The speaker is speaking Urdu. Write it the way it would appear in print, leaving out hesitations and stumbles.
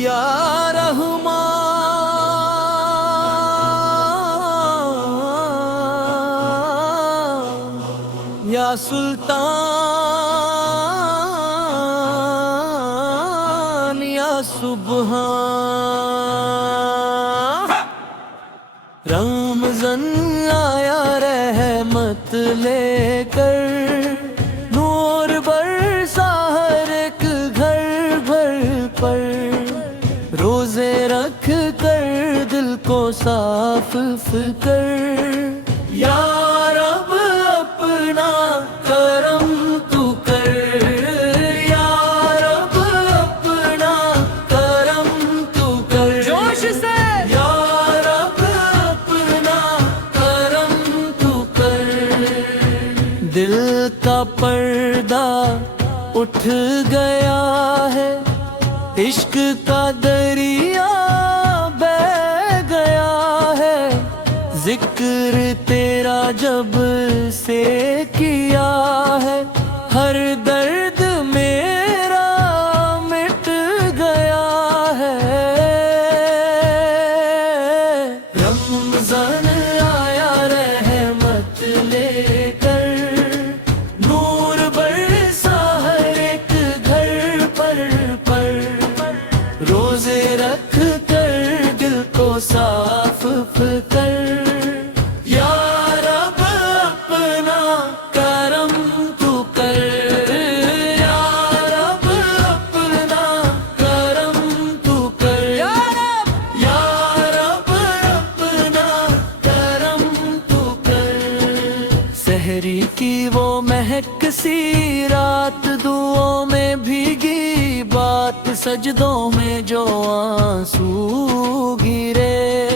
یا رحمان یا سلطان یا سبحان، رمضان آیا رحمت لے کر، نور برسا ہر ایک گھر گھر پر، روزے رکھ کر دل کو صاف کر، یا رب اپنا کرم تو کر، یا رب اپنا کرم تو کر، جوش سے یا رب اپنا کرم تو کر، دل کا پردہ اٹھ گیا ہے، عشق کا دریا بہہ گیا ہے، ذکر تیرا جب سے کیا ہے، ہر درد میرا مٹ گیا ہے، رمضان آیا رحمت لے کر، نور برسا ہر ایک گھر پر، روزے رکھ کر دل کو صاف کر، یا رب اپنا کرم تو کر، یا رب اپنا کرم تو کر، یا رب اپنا کرم تو کر، سحری کی وہ مہک سی رات دعاؤں میں بھیگی بات، سجدوں میں جو آنسو گرے،